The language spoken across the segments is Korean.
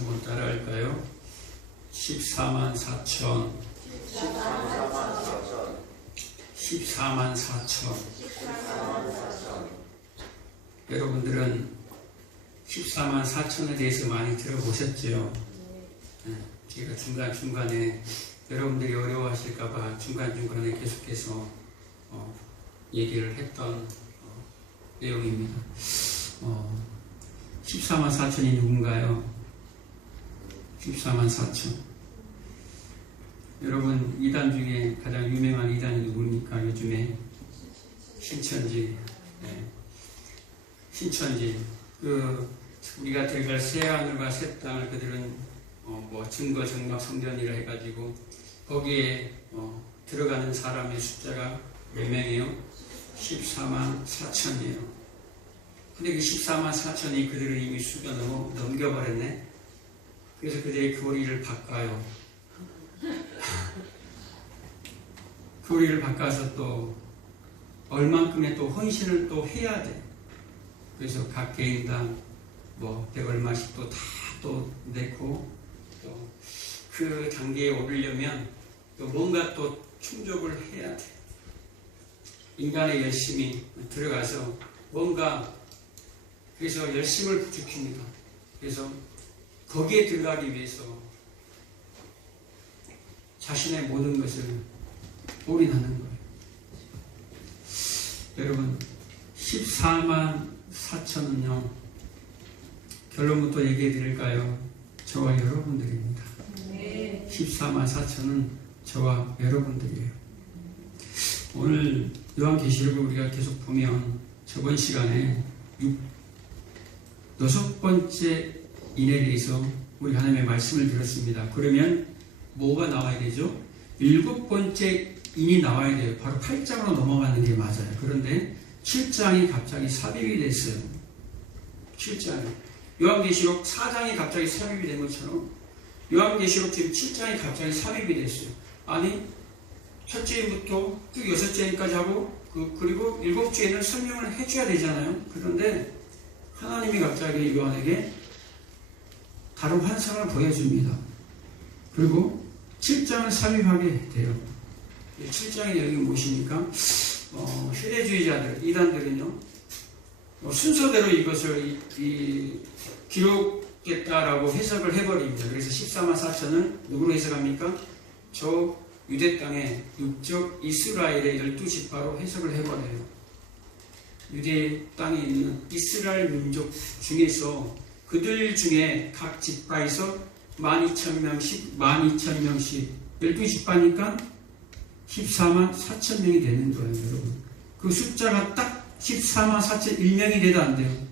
한번 따라할까요? 14만 4천 14만 4천 여러분들은 14만 4천에 대해서 많이 들어보셨죠? 제가 중간중간에 여러분들이 어려워하실까봐 중간중간에 계속해서 얘기를 했던 내용입니다. 14만 4천이 누군가요? 14만 4천. 여러분, 이단 중에 가장 유명한 이단이 누굽니까? 요즘에 신천지. 네. 신천지. 우리가 들어갈 새하늘과 새 땅을 그들은 증거 정막 성전이라 해가지고 거기에 들어가는 사람의 숫자가 몇 명이에요? 14만 4천이에요. 근데 그 14만 4천이 그들을 이미 수가 넘겨버렸네. 그래서 그들의 교리를 바꿔요. 교리를 바꿔서 또 얼만큼의 또 헌신을 또 해야 돼. 그래서 각 개인당 백 얼마씩 또 다 또 내고 또 그 단계에 오르려면 또 뭔가 또 충족을 해야 돼. 인간의 열심이 들어가서 뭔가 그래서 열심을 부추깁니다. 그래서 거기에 들어가기 위해서 자신의 모든 것을 올인하는 거예요. 여러분 14만 4천은요 결론부터 얘기해 드릴까요? 저와 여러분들입니다. 14만 4천은 저와 여러분들이에요. 오늘 요한계시록을 우리가 계속 보면 저번 시간에 6번째 인에 대해서 우리 하나님의 말씀을 들었습니다. 그러면 뭐가 나와야 되죠? 7번째 인이 나와야 돼요. 바로 8장으로 넘어가는 게 맞아요. 그런데 7장이 갑자기 삽입이 됐어요. 7장이. 요한계시록 4장이 갑자기 삽입이 된 것처럼 요한계시록 지금 7장이 갑자기 삽입이 됐어요. 아니, 첫째 인부터 쭉 6째까지 하고 그리고 7주에는 설명을 해줘야 되잖아요. 그런데 하나님이 갑자기 요한에게 다른 환상을 보여줍니다. 그리고 7장을 삽입하게 돼요. 7장의 내용이 무엇입니까? 세대주의자들, 이단들은요, 순서대로 이것을 기록했다라고 해석을 해버립니다. 그래서 14만 4천은 누구로 해석합니까? 저 유대 땅의 육적 이스라엘의 12지파로 해석을 해버려요. 유대 땅에 있는 이스라엘 민족 중에서 그들 중에 각 지파에서 12,000명씩 12지파니까 14만 4천 명이 되는 거예요, 여러분. 그 숫자가 딱 14만 4천 1명이 돼도 안 돼요.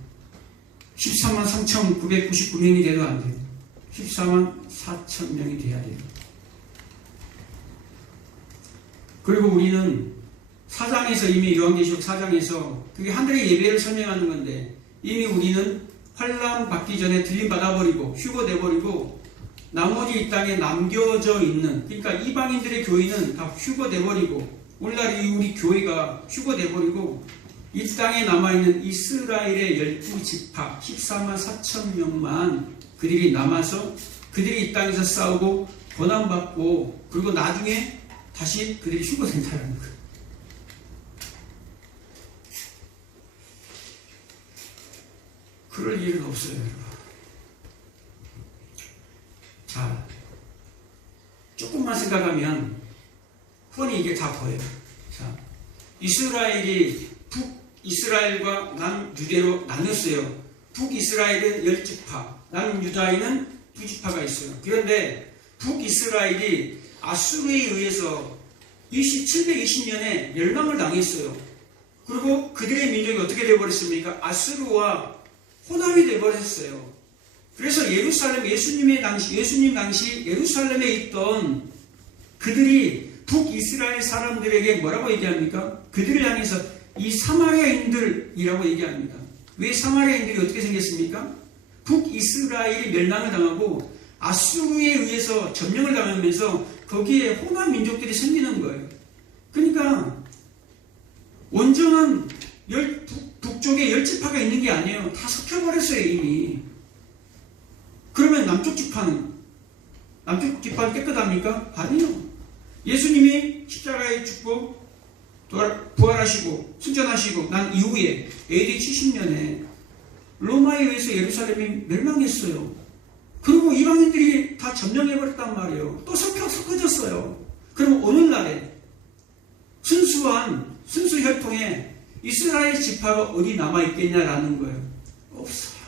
13만 3,999명이 돼도 안 돼요. 14만 4천 명이 돼야 돼요. 그리고 우리는 4장에서 이미 요한계시록 4장에서 그게 하늘의 예배를 설명하는 건데 이미 우리는 환난 받기 전에 들림 받아버리고 휴거돼버리고 나머지 이 땅에 남겨져 있는, 그러니까 이방인들의 교회는 다 휴거돼버리고 오늘날 우리 교회가 휴거돼버리고 이 땅에 남아있는 이스라엘의 12지파 14만 4천 명만 그들이 남아서 그들이 이 땅에서 싸우고 고난받고 그리고 나중에 다시 그들이 휴거된다는 거예요. 그럴 일은 없어요, 여러분. 자, 조금만 생각하면 뻔히 이게 다 보여요. 자, 이스라엘이 북이스라엘과 남유대로 나뉘었어요. 북이스라엘은 10지파, 남유다에는 2지파가 있어요. 그런데 북이스라엘이 아수르에 의해서 720년에 멸망을 당했어요. 그리고 그들의 민족이 어떻게 되어버렸습니까? 아수르와 혼합이 되어버렸어요. 그래서 예수님 당시 예루살렘에 있던 그들이 북이스라엘 사람들에게 뭐라고 얘기합니까? 그들을 향해서 이 사마리아인들이라고 얘기합니다. 왜 사마리아인들이 어떻게 생겼습니까? 북이스라엘이 멸망을 당하고 아수르에 의해서 점령을 당하면서 거기에 혼합 민족들이 생기는 거예요. 그러니까 온전한 북쪽에 10지파가 있는 게 아니에요. 다 섞여버렸어요, 이미. 그러면 남쪽 지파는 깨끗합니까? 아니요. 예수님이 십자가에 죽고 부활하시고 승천하시고 난 이후에 AD 70년에 로마에 의해서 예루살렘이 멸망했어요. 그리고 이방인들이 다 점령해버렸단 말이에요. 또 섞어졌어요. 그럼 오늘날에 순수 혈통에 이스라엘 지파가 어디 남아있겠냐라는 거예요. 없어요.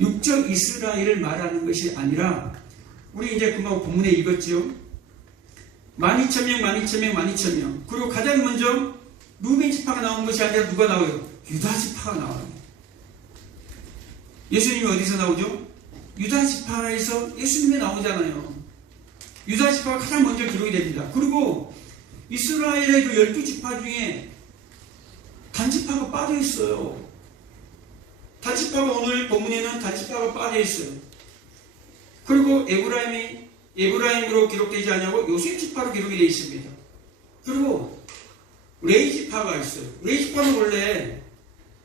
육적 이스라엘을 말하는 것이 아니라 우리 이제 그거 본문에 읽었죠. 12,000명. 그리고 가장 먼저 루벤 지파가 나온 것이 아니라 누가 나와요? 유다 지파가 나와요. 예수님이 어디서 나오죠? 유다 지파에서 예수님이 나오잖아요. 유다 지파가 가장 먼저 기록이 됩니다. 그리고 이스라엘의 그 12지파 중에 단지파가 빠져 있어요. 단지파가 오늘 본문에는 단지파가 빠져 있어요. 그리고 에브라임으로 기록되지 않냐고 요셉 지파로 기록이 되어 있습니다. 그리고 레위 지파가 있어요. 레위 지파는 원래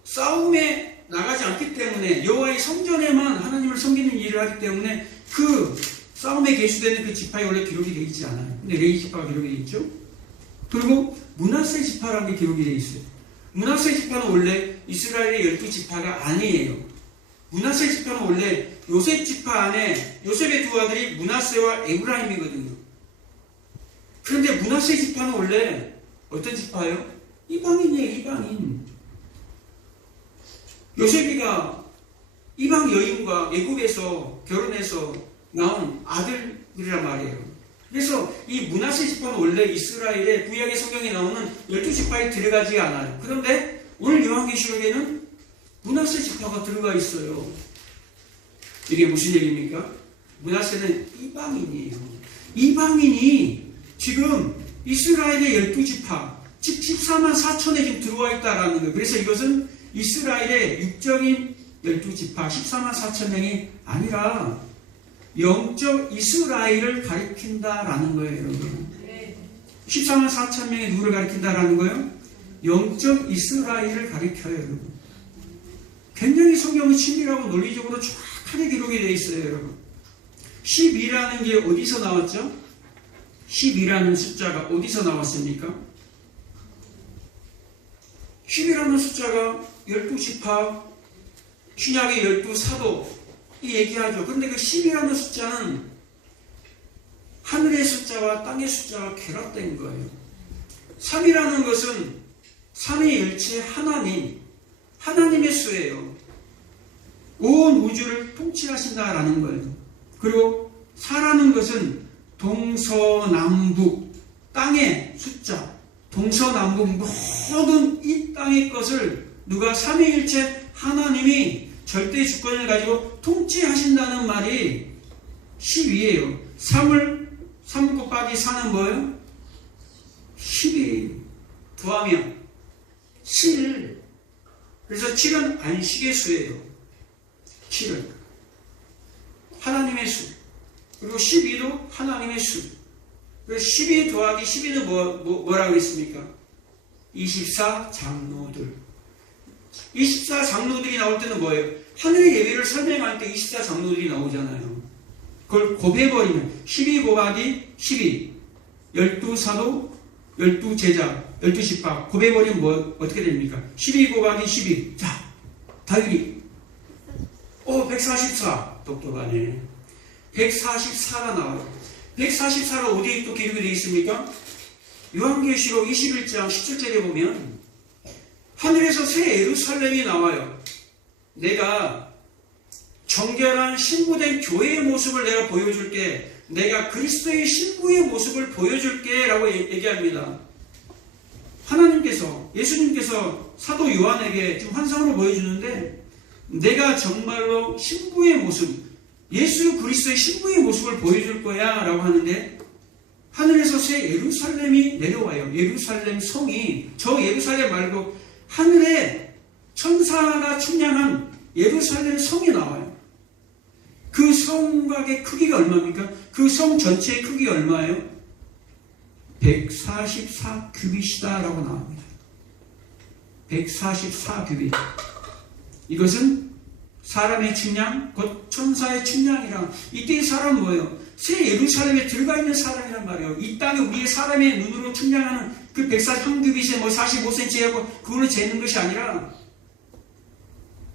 싸움에 나가지 않기 때문에 여호와의 성전에만 하나님을 섬기는 일을 하기 때문에 그 싸움에 계수되는 그 지파에 원래 기록이 되어 있지 않아요. 근데 레위 지파가 기록이 되어 있죠. 그리고 므낫세 지파라는 게 기록이 되어 있어요. 므낫세 지파는 원래 이스라엘의 12지파가 아니에요. 므낫세 지파는 원래 요셉 지파 안에 요셉의 두 아들이 므낫세와 에브라임이거든요. 그런데 므낫세 지파는 원래 어떤 지파예요? 이방인이에요. 이방인. 요셉이가 이방 여인과 애굽에서 결혼해서 나온 아들이란 말이에요. 그래서 이 므낫세 지파는 원래 이스라엘의 구약의 성경에 나오는 12지파에 들어가지 않아요. 그런데 오늘 요한계시록에는 므낫세 지파가 들어가 있어요. 이게 무슨 얘기입니까? 므낫세는 이방인이에요. 이방인이 지금 이스라엘의 12지파, 즉 14만 4천에 지금 들어와 있다라는 거예요. 그래서 이것은 이스라엘의 육적인 12지파 14만 4천 명이 아니라 영적 이스라엘을 가리킨다라는 거예요, 여러분. 14만 4천 명이 누구를 가리킨다라는 거예요? 영적 이스라엘을 가리켜요, 여러분. 굉장히 성경은 친밀하고 논리적으로 정확하게 기록이 되어 있어요, 여러분. 12라는 게 어디서 나왔죠? 12라는 숫자가 어디서 나왔습니까? 10이라는 숫자가 12지파, 신약의 12사도 이 얘기하죠. 그런데 그 10이라는 숫자는 하늘의 숫자와 땅의 숫자가 결합된 거예요. 3이라는 것은 삼위일체 하나님의 수예요. 온 우주를 통치하신다라는 거예요. 그리고 4라는 것은 동서남북 땅의 숫자, 동서남북 모든 이 땅의 것을 누가 삼위일체 하나님이 절대 주권을 가지고 통치하신다는 말이 12예요. 3 곱하기 4는 뭐예요? 12 더하면 7. 그래서 7은 안식의 수예요. 7은 하나님의 수. 그리고 12도 하나님의 수. 그래서 12 더하기 12는 뭐라고 했습니까? 24 장로들. 24 장로들이 나올 때는 뭐예요? 하늘의 예배를 설명할 때 24 장로들이 나오잖아요. 그걸 곱해버리면 12 곱하기 12 12사도 12제자 12지파 곱해버리면 어떻게 됩니까? 12 곱하기 12 자 다윗이 144 똑똑하네. 144가 나와요. 144가 어디에 또 기록이 되어 있습니까? 요한계시록 21장 17절에 보면 하늘에서 새 예루살렘이 나와요. 내가 정결한 신부된 교회의 모습을 내가 보여줄게. 내가 그리스도의 신부의 모습을 보여줄게 라고 얘기합니다. 하나님께서 예수님께서 사도 요한에게 지금 환상으로 보여주는데 내가 정말로 신부의 모습 예수 그리스도의 신부의 모습을 보여줄 거야 라고 하는데 하늘에서 새 예루살렘이 내려와요. 예루살렘 성이 저 예루살렘 말고 하늘에 천사가 충량한 예루살렘 성이 나와요. 그 성곽의 크기가 얼마입니까? 그 성 전체의 크기가 얼마예요? 144 규빗이다 라고 나옵니다. 144 규빗. 이것은 사람의 측량, 곧 천사의 측량이라. 이때 이 사람은 뭐예요? 새 예루살렘에 들어가 있는 사람이란 말이에요. 이 땅에 우리의 사람의 눈으로 측량하는 그 143규빗에 뭐 45cm 하고 그걸로 재는 것이 아니라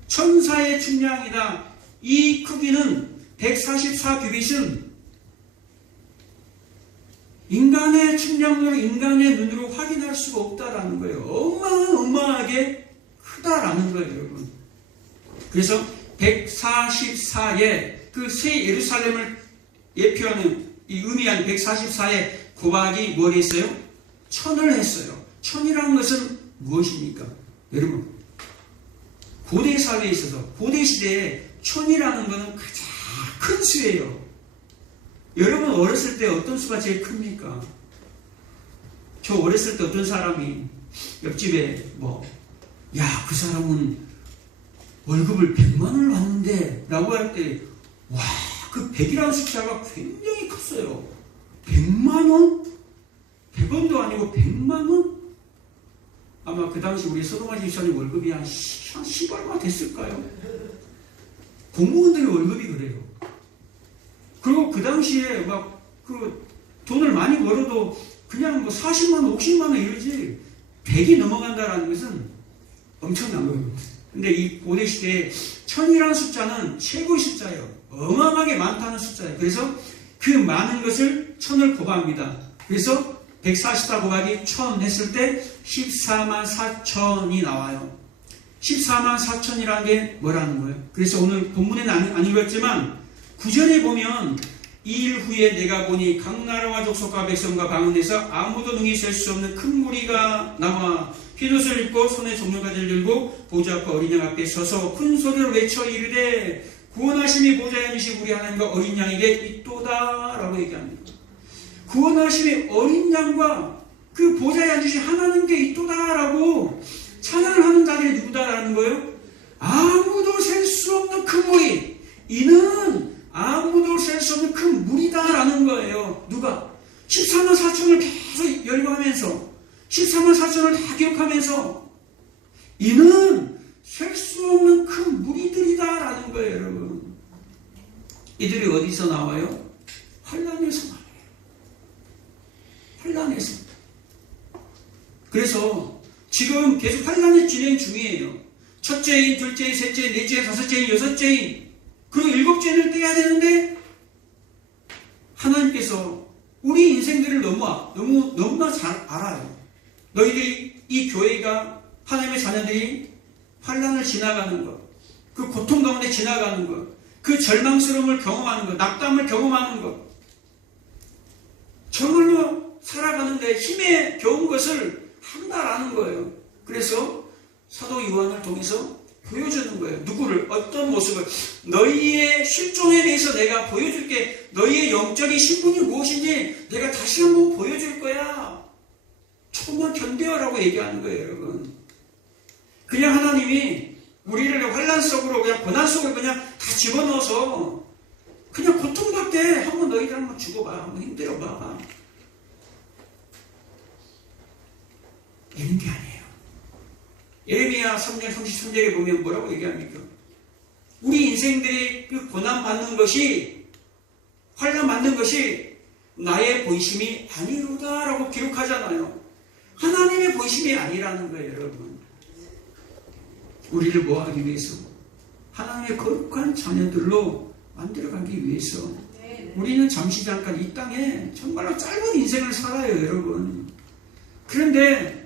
천사의 측량이다. 이 크기는 144규빗은 인간의 측량으로 인간의 눈으로 확인할 수가 없다라는 거예요. 어마어마하게 크다라는 거예요, 여러분. 그래서 144의 그 새 예루살렘을 예표하는 이 의미한 144의 곱하기 뭘 했어요? 1000을 했어요. 1000이라는 것은 무엇입니까? 여러분, 고대 사회에 있어서 고대 시대에 1000이라는 것은 가장 큰 수예요. 여러분 어렸을 때 어떤 수가 제일 큽니까? 저 어렸을 때 어떤 사람이 옆집에 야, 그 사람은 월급을 100만 원을 받는데 라고 할 때 와, 그 100이라는 숫자가 굉장히 컸어요. 100만 원? 100원도 아니고 100만 원? 아마 그 당시 우리 서동아 집사님 월급이 한 10얼마 됐을까요? 공무원들의 월급이 그래요. 그리고 그 당시에 그 돈을 많이 벌어도 그냥 40만 원, 50만 원 이러지 100이 넘어간다라는 것은 엄청난 거예요. 근데 이 고대 시대에 1000이라는 숫자는 최고의 숫자예요. 어마어마하게 많다는 숫자예요. 그래서 그 많은 것을 1000을 곱합니다. 그래서 144 곱하기 1000 했을 때 14만 4천이 나와요. 14만 4천이라는 게 뭐라는 거예요? 그래서 오늘 본문에는 안 읽었지만 9절에 보면 2일 후에 내가 보니 각 나라와 족속과 백성과 방언에서 아무도 능히 셀 수 없는 큰 무리가 나와 흰옷을 입고 손에 종려가지를 들고 보좌 앞과 어린 양 앞에 서서 큰 소리로 외쳐 이르되 구원하심이 보좌에 앉으신 우리 하나님과 어린 양에게 있도다 라고 얘기합니다. 구원하심이 어린 양과 그 보좌에 앉으신 하나님께 있도다 라고 찬양을 하는 자들이 누구다라는 거예요? 아무도 셀 수 없는 큰 무리. 이는 아무도 셀 수 없는 큰 무리다라는 거예요. 누가? 14만 4천을 계속 열거하면서 14만 4천을 다 기록하면서 이는 셀 수 없는 큰 무리들이다라는 거예요, 여러분. 이들이 어디서 나와요? 환란에서 나와요. 환란에서. 그래서 지금 계속 환란이 진행 중이에요. 첫째인, 둘째인, 셋째인, 넷째인, 다섯째인, 여섯째인, 그리고 일곱째인을 떼야 되는데 하나님께서 우리 인생들을 너무나 잘 알아요. 너희들이 이 교회가 하나님의 자녀들이 환란을 지나가는 것, 그 고통 가운데 지나가는 것, 그 절망스러움을 경험하는 것, 낙담을 경험하는 것, 정말로 살아가는데 힘에 겨운 것을 한다라는 거예요. 그래서 사도 요한을 통해서 보여주는 거예요. 누구를? 어떤 모습을? 너희의 실종에 대해서 내가 보여줄게. 너희의 영적인 신분이 무엇인지 내가 다시 한번 보여줄 거야. 조금만 견뎌라고 얘기하는 거예요, 여러분. 그냥 하나님이 우리를 환란 속으로 그냥 고난 속으로 그냥 다 집어넣어서 그냥 고통받게 한번 너희들 한번 죽어봐. 한번 힘들어봐. 이런 게 아니에요. 예레미야 3장 33절에 보면 뭐라고 얘기합니까? 우리 인생들이 그 고난 받는 것이, 환난 받는 것이 나의 본심이 아니로다라고 기록하잖아요. 하나님의 본심이 아니라는 거예요, 여러분. 우리를 뭐 하기 위해서? 하나님의 거룩한 자녀들로 만들어가기 위해서. 우리는 잠시 잠깐 이 땅에 정말로 짧은 인생을 살아요, 여러분. 그런데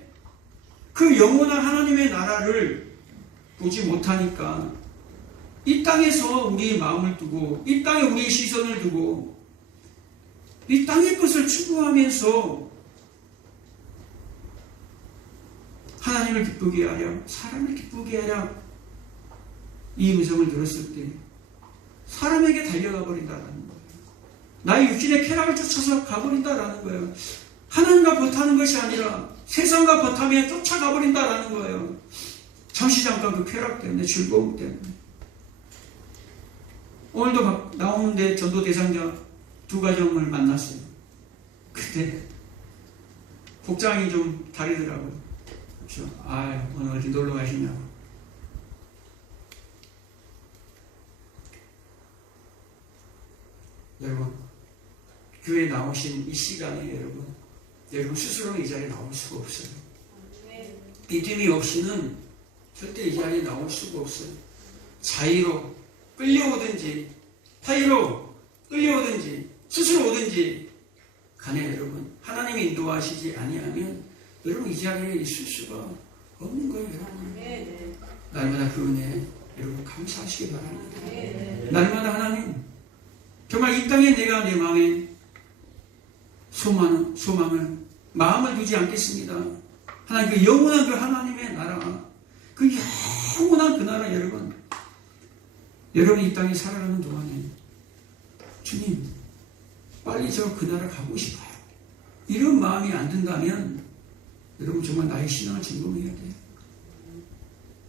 그 영원한 하나님의 나라를 보지 못하니까 이 땅에서 우리의 마음을 두고 이 땅에 우리의 시선을 두고 이 땅의 것을 추구하면서 하나님을 기쁘게 하려, 사람을 기쁘게 하려 이 음성을 들었을 때 사람에게 달려가 버린다는 거예요. 나의 육신의 쾌락을 쫓아서 가버린다라는 거예요. 하나님과 버타는 것이 아니라 세상과 버타며 쫓아가 버린다라는 거예요. 잠시 잠깐 그 쾌락 때문에, 즐거움 때문에. 오늘도 나오는데 전도 대상자 2가정을 만났어요. 그때 복장이 좀 다르더라고요. 그렇죠? 오늘 어디 놀러 가시냐고. 여러분, 교회에 나오신 이 시간에 여러분 스스로 이 자리에 나올 수가 없어요. 믿음이 없이는 절대 이 자리에 나올 수가 없어요. 자의로 끌려오든지 파이로 끌려오든지 스스로 오든지 간에 여러분, 하나님이 인도하시지 아니하면 여러분 이 자리에 있을 수가 없는 거예요. 여러분. 날마다 그 은혜 여러분 감사하시기 바랍니다. 날마다 하나님, 정말 이 땅에 내가 내 마음에 소망을 마음을 두지 않겠습니다. 하나님, 그 영원한 그 하나님의 나라, 그 영원한 그 나라, 여러분 이 땅에 살아가는 동안에 주님, 빨리 저 그 나라 가고 싶어요. 이런 마음이 안 든다면 여러분 정말 나의 신앙을 점검해야 돼요.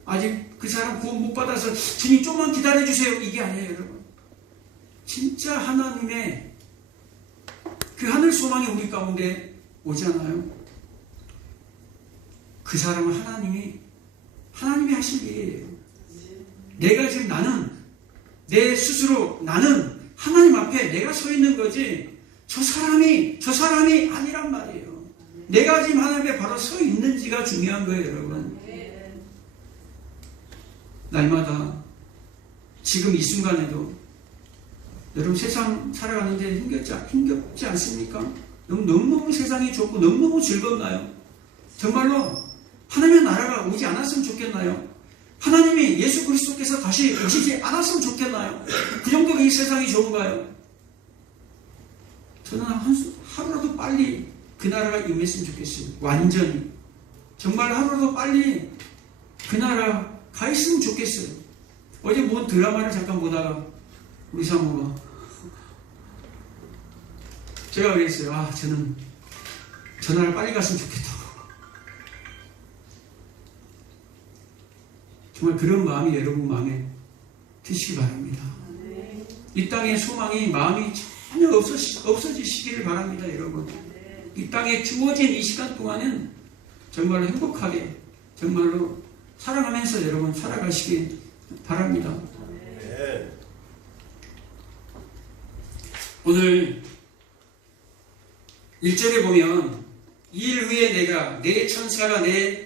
아직 그 사람 구원 못 받아서 주님 좀만 기다려주세요, 이게 아니에요. 여러분, 진짜 하나님의 그 하늘 소망이 우리 가운데 오잖아요. 그 사람은 하나님이 하실 일이에요. 내가 지금 내 스스로 나는 하나님 앞에 내가 서 있는 거지 저 사람이 아니란 말이에요. 내가 지금 하나님 앞에 바로 서 있는지가 중요한 거예요. 여러분, 날마다 지금 이 순간에도 여러분 세상 살아가는데 힘겹지 않습니까? 너무너무 세상이 좋고 너무너무 즐겁나요? 정말로 하나님의 나라가 오지 않았으면 좋겠나요? 하나님이 예수 그리스도께서 다시 오시지 않았으면 좋겠나요? 그 정도로 이 세상이 좋은가요? 저는 하루라도 빨리 그 나라가 임했으면 좋겠어요. 완전히. 정말 하루라도 빨리 그 나라 가 있으면 좋겠어요. 어제 뭔 드라마를 잠깐 보다가 우리 사모가 제가 그랬어요. 저는 저 나라 빨리 갔으면 좋겠다고. 정말 그런 마음이 여러분 마음에 드시기 바랍니다. 이 땅의 소망이 마음이 전혀 없어지시기를 바랍니다. 여러분, 이 땅에 주어진 이 시간 동안은 정말로 행복하게 정말로 살아가면서 여러분 살아가시기 바랍니다. 오늘 1절에 보면 이 일 후에 내가 내 천사가 내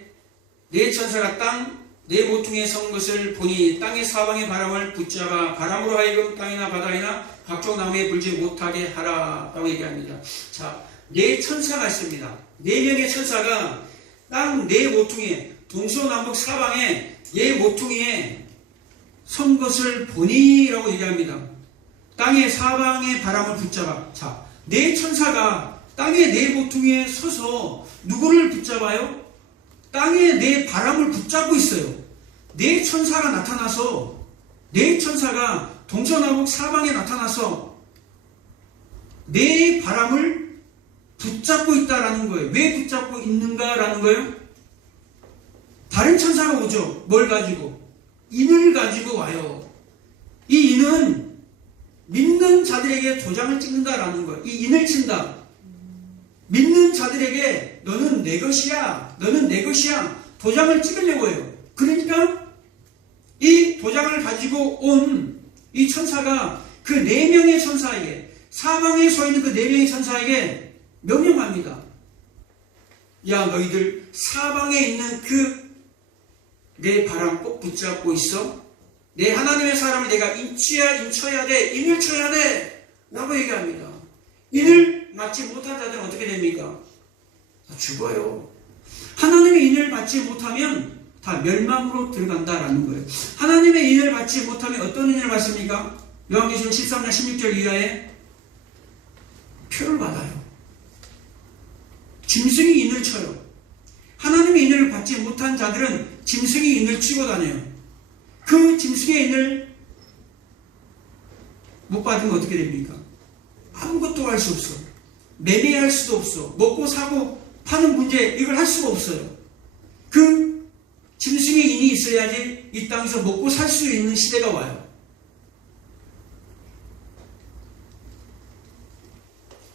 모퉁이에 선 것을 보니 땅의 사방의 바람을 붙잡아 바람으로 하여금 땅이나 바다이나 각종 나무에 불지 못하게 하라라고 얘기합니다. 자, 네 천사가 있습니다. 4명의 천사가 땅 네 모퉁이에 동서남북 사방에 네 모퉁이에 선 것을 보니라고 얘기합니다. 땅의 사방의 바람을 붙잡아. 자, 네 천사가 땅의 네 모퉁이에 서서 누구를 붙잡아요? 땅의 네 바람을 붙잡고 있어요. 네 천사가 나타나서, 네 천사가 동서남북 사방에 나타나서 네 바람을 붙잡고 있다라는 거예요. 왜 붙잡고 있는가라는 거예요? 다른 천사가 오죠. 뭘 가지고? 인을 가지고 와요. 이 인은 믿는 자들에게 도장을 찍는다라는 거예요. 이 인을 친다. 믿는 자들에게 너는 내 것이야, 너는 내 것이야 도장을 찍으려고 해요. 그러니까 이 도장을 가지고 온 이 천사가 그 4명의 천사에게, 사방에 서 있는 그 4명의 천사에게 명령합니다. 야, 너희들 사방에 있는 그 내 바람 꼭 붙잡고 있어. 내 하나님의 사람을 내가 인쳐야 돼. 인을 쳐야 돼. 라고 얘기합니다. 인을 맞지 못한 자들은 어떻게 됩니까? 다 죽어요. 하나님의 인을 받지 못하면 다 멸망으로 들어간다라는 거예요. 하나님의 인을 받지 못하면 어떤 인을 받습니까? 요한계시록 13장 16절 이하에 표를 받아요. 짐승이 인을 쳐요. 하나님의 인을 받지 못한 자들은 짐승이 인을 치고 다녀요. 그 짐승의 인을 못 받으면 어떻게 됩니까? 아무것도 할 수 없어. 매매할 수도 없어. 먹고 사고 파는 문제 이걸 할 수가 없어요. 그 짐승의 인이 있어야지 이 땅에서 먹고 살 수 있는 시대가 와요.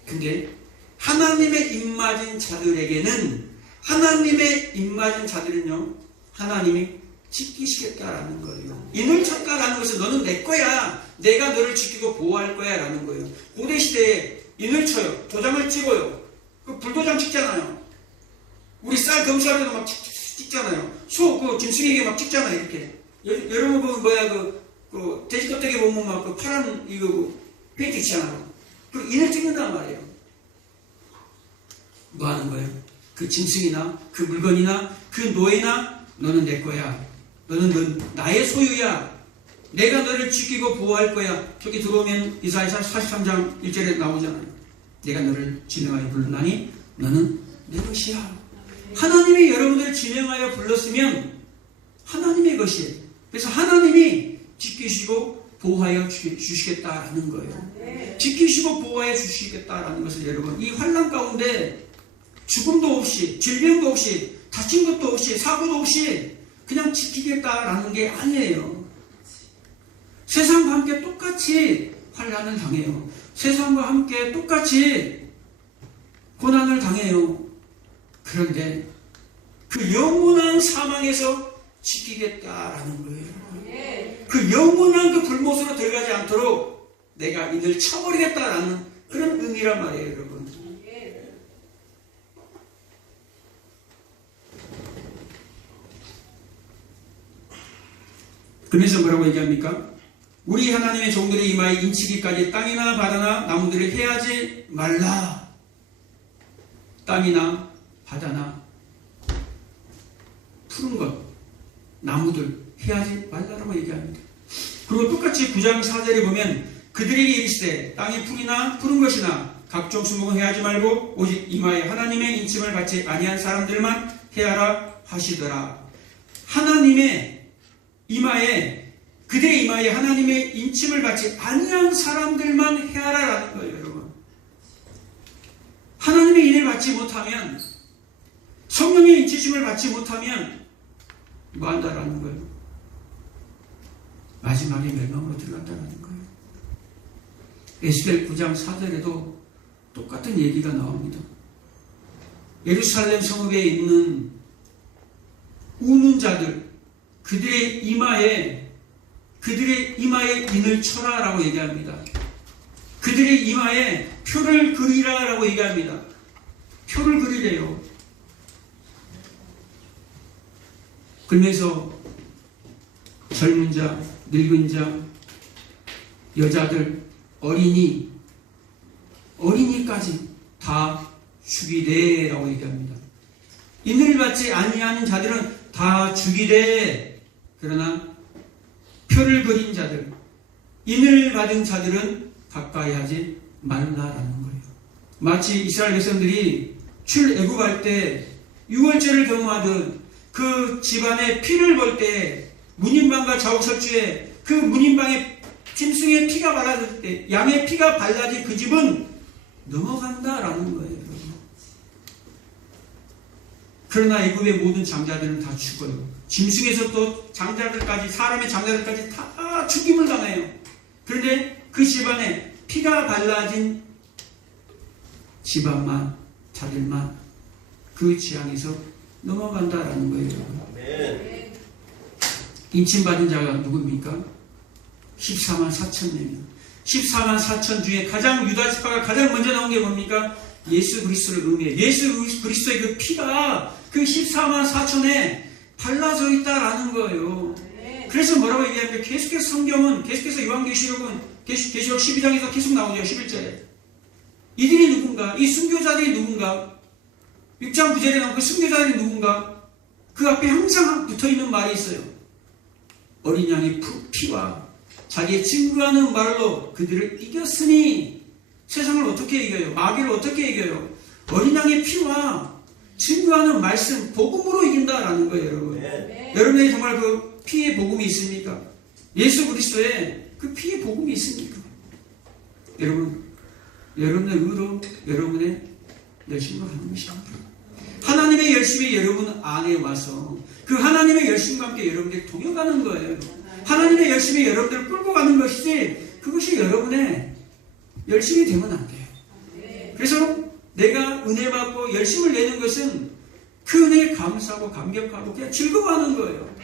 근데 하나님의 입맞은 자들에게는, 하나님의 입맞은 자들은요, 하나님이 지키시겠다라는 거예요. 인을 쳤다라는 것은 너는 내 거야, 내가 너를 지키고 보호할 거야 라는 거예요. 고대 시대에 인을 쳐요. 도장을 찍어요. 그 불도장 찍잖아요. 우리 쌀 검사하면서 막 찍잖아요. 소, 그 짐승에게 막 찍잖아요. 이렇게. 여러분 그 뭐야 그 돼지 껍데기 보면 막 그 파란 이거 페인트 칠잖아요. 그 인을 찍는단 말이에요. 뭐 하는 거예요? 그 짐승이나 그 물건이나 그 노예나 너는 내 거야. 너는 나의 소유야. 내가 너를 지키고 보호할 거야. 저기 들어오면 이사야 43장 1절에 나오잖아요. 내가 너를 지명하여 불렀나니 너는 내 것이야. 하나님이 여러분들을 지명하여 불렀으면 하나님의 것이에요. 그래서 하나님이 지키시고 보호하여 주시겠다라는 거예요. 지키시고 보호하여 주시겠다라는 것을 여러분 이 환난 가운데 죽음도 없이 질병도 없이 다친 것도 없이 사고도 없이 그냥 지키겠다라는 게 아니에요. 세상과 함께 똑같이 환난을 당해요. 세상과 함께 똑같이 고난을 당해요. 그런데 그 영원한 사망에서 지키겠다라는 거예요. 그 영원한 그 불못으로 들어가지 않도록 내가 이들 쳐버리겠다라는 그런 의미란 말이에요, 여러분. 그러면서 뭐라고 얘기합니까? 우리 하나님의 종들의 이마에 인치기까지 땅이나 바다나 나무들을 해하지 말라. 땅이나 바다나 푸른 것, 나무들 해하지 말라라고 얘기합니다. 그리고 똑같이 9장 4절에 보면 그들에게 이르시되 땅의 풀이나 푸른 것이나 각종 수목은 해하지 말고 오직 이마에 하나님의 인침을 받지 아니한 사람들만 해하라 하시더라. 하나님의 이마에 그들의 이마에 하나님의 인침을 받지 아니한 사람들만 해하라라는 거예요, 여러분. 하나님의 인을 받지 못하면 성령의 인치심을 받지 못하면 뭐 한다라는 거예요? 마지막에 멸망으로 들어간다라는 거예요. 에스겔 9장 4절에도 똑같은 얘기가 나옵니다. 예루살렘 성읍에 있는 우는 자들 그들의 이마에 인을 쳐라라고 얘기합니다. 그들의 이마에 표를 그리라라고 얘기합니다. 표를 그리래요. 그러면서 젊은 자, 늙은 자, 여자들, 어린이까지 다 죽이되라고 얘기합니다. 인을 받지 아니하는 자들은 다 죽이되 그러나 표를 그린 자들, 인을 받은 자들은 가까이 하지 말라라는 거예요. 마치 이스라엘 백성들이 출애굽할 때 유월절을 경험하듯 그 집안에 피를 볼 때 문인방과 좌우설주에 그 문인방에 짐승의 피가 발라질 때 양의 피가 발라진 그 집은 넘어간다라는 거예요. 그러나 애굽의 모든 장자들은 다 죽어요. 짐승에서부터 장자들까지 사람의 장자들까지 다 죽임을 당해요. 그런데 그 집안에 피가 발라진 집안만 자들만 그 지향에서 넘어간다라는 거예요. 아멘. 인침받은 자가 누굽니까? 14만 4천 명이요. 14만 4천 중에 가장 유다지파가 가장 먼저 나온 게 뭡니까? 예수 그리스도를 의미해요. 예수 그리스도의 그 피가 그 14만 4천에 발라져 있다라는 거예요. 그래서 뭐라고 얘기하면 계속해서 성경은 계속해서 요한계시록은 계시록 12장에서 계속 나오죠. 11절에 이들이 누군가? 이 순교자들이 누군가? 6장 9절에 나온 그 순교자들이 누군가? 그 앞에 항상 붙어있는 말이 있어요. 어린 양의 피와 자기의 증거하는 말로 그들을 이겼으니 세상을 어떻게 이겨요? 마귀를 어떻게 이겨요? 어린 양의 피와 증거하는 말씀, 복음으로 이긴다라는 거예요, 여러분. 네. 여러분에게 정말 그 피의 복음이 있습니까? 예수 그리스도의 그 피의 복음이 있습니까? 여러분, 여러분의 의로 여러분의 열심으로 하는 것입니다. 하나님의 열심이 여러분 안에 와서 그 하나님의 열심과 함께 여러분들이 동역하는 거예요. 하나님의 열심이 여러분들을 끌고 가는 것이지 그것이 여러분의 열심이 되면 안 돼요. 그래서 내가 은혜 받고 열심을 내는 것은 그 은혜에 감사하고 감격하고 그냥 즐거워하는 거예요.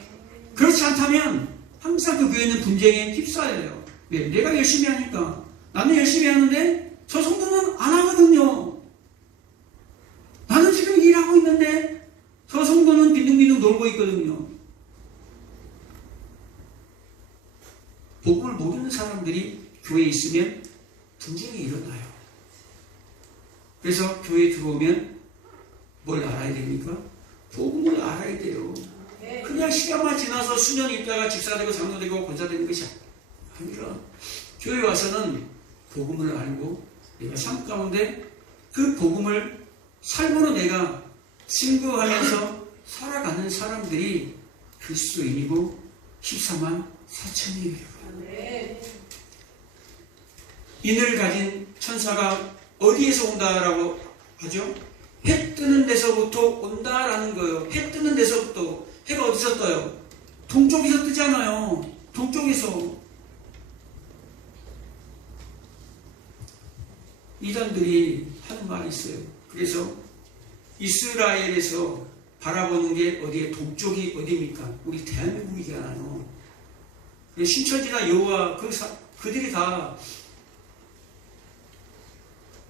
그렇지 않다면 항상 그 교회는 분쟁에 휩싸여요. 왜? 내가 열심히 하니까. 나는 열심히 하는데 저 성도는 안 하거든요. 나는 지금 일하고 있는데 저 성도는 빈둥빈둥 놀고 있거든요. 복음을 모르는 사람들이 교회에 있으면 분쟁이 일어나요. 그래서 교회에 들어오면 뭘 알아야 됩니까? 복음을 알아야 돼요. 그냥 시간만 지나서 수년 있다가 집사되고 장로되고 권사되는 것이 아니라 교회 와서는 복음을 알고 내가 삶 가운데 그 복음을 삶으로 내가 증거하면서 살아가는 사람들이 그리스도인이고 14만 4천이에요. 인을 가진 천사가 어디에서 온다라고 하죠? 해 뜨는 데서부터 온다라는 거예요. 해 뜨는 데서부터. 해가 어디서 떠요? 동쪽에서 뜨잖아요. 동쪽에서. 이단들이 하는 말이 있어요. 그래서 이스라엘에서 바라보는 게 어디에 동쪽이 어디입니까? 우리 대한민국이잖아요. 신천지나 여호와 그들이 다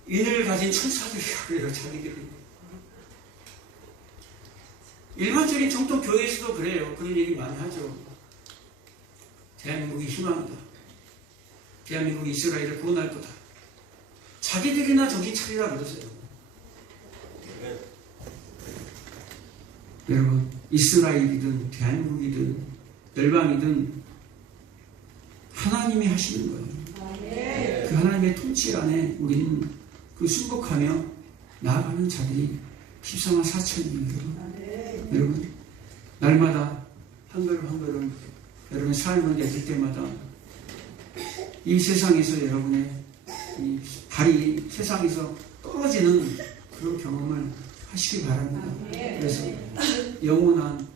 인을 가진 천사들이라고 그래요. 자기들이. 일반적인 정통 교회에서도 그래요. 그런 얘기 많이 하죠. 대한민국이 희망이다. 대한민국이 이스라엘을 구원할 거다. 자기들이나 정신 차리라 그러세요. 여러분, 이스라엘이든 대한민국이든 열방이든 하나님이 하시는 거예요. 그 하나님의 통치 안에 우리는 그 순복하며 나아가는 자들이 14만 4천입니다. 여러분, 날마다 한 걸음 한 걸음 여러분 삶을 내실 때마다 이 세상에서 여러분의 이 발이 세상에서 떨어지는 그런 경험을 하시기 바랍니다. 그래서 영원한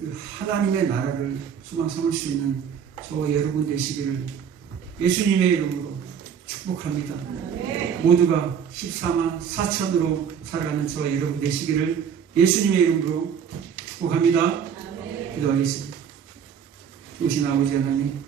그 하나님의 나라를 소망 삼을 수 있는 저와 여러분 되시기를 예수님의 이름으로 축복합니다. 모두가 14만 4천으로 살아가는 저와 여러분 되시기를 예수님의 이름으로 축복합니다. 기도하겠습니다. 오신 아버지 하나님,